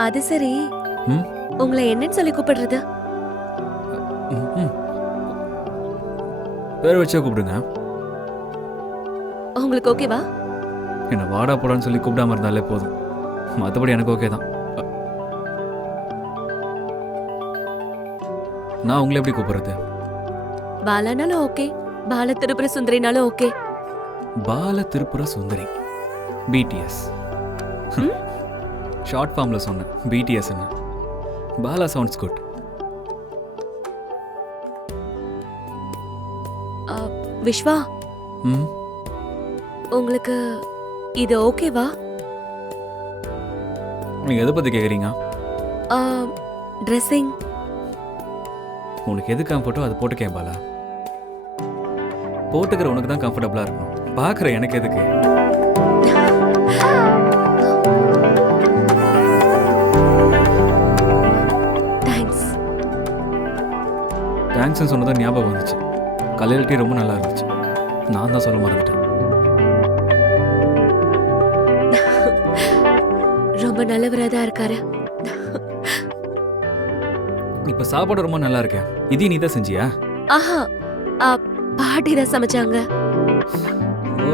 அது சரி, ம் உங்களை என்னன்னு சொல்லி கூப்பிடுறது? ம், ம். பேர் வச்சே கூப்பிடுங்க. உங்களுக்கு ஓகேவா? என்னை வாடா போடான்னு சொல்லி கூப்பிடாம இருந்தாலே போதும். மற்றபடி எனக்கு ஓகே தான். நான் உங்களை எப்படி கூப்பிடுறது? பாலானாலும் ஓகே, பால திருப்புர சுந்தரினாலும் ஓகே. பால திரிபுர சுந்தரி, பிடிஎஸ். ம்? ஷார்ட் ஃபார்மில் சொன்னேன், பிடிஎஸ். Bala sounds good. ஆ, விஸ்வா, ம் உங்களுக்கு இது ஓகேவா? நீங்கள் எதை பற்றி கேட்குறீங்க? ட்ரெஸ்ஸிங். உனக்கு எது கம்ஃபர்ட்டோ அதை போட்டுக்கேன் பாலா. போட்டுக்கிற உனக்கு தான் கம்ஃபர்டபுளாக இருக்கணும். பார்க்குற எனக்கு எதுக்கு? தேங்க்ஸ். தேங்க்ஸ்ன்னு சொன்னதான் ஞாபகம் வந்துச்சு. கல்யாண டீ ரொம்ப நல்லா இருந்துச்சு. நான் தான் சொல்ல மறந்துட்டேன். ரொம்ப நல்லவரா தான் இருக்காரு. இப்போ சாப்பாடு ரொம்ப நல்லா இருக்கேன். இதையும் நீ தான் செஞ்சியா? ஆஹா, பாட்டி தான் சமைச்சாங்க. ஓ,